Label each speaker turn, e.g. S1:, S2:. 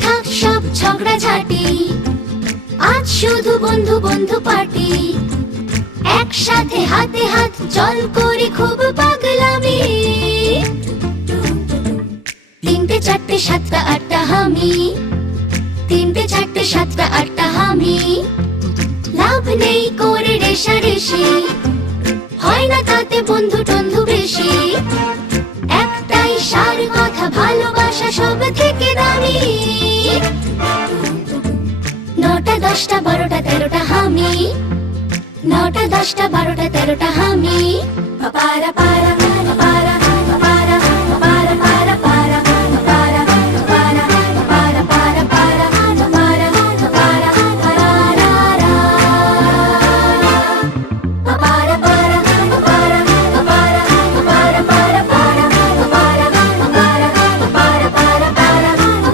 S1: থাক সব ঝগড়া ঝাঁটি। আজ শুধু বন্ধু বন্ধু পার্টি। একসাথে হাতে হাত জল করি খুব পাগলামি। তিনটে, চারটে, সাতটা, আটটা হামি। তিনটে, চারটে, সাতটা, আটটা লাভ নেই করে রেশারেশি। হয় না তাতে বন্ধু টন্ধু বেশি। একটাই সার কথা, ভালোবাসা সব దష్ట బరుట తెరుట హామీ. నోట దష్ట బరుట తెరుట హామీ. పపార పారం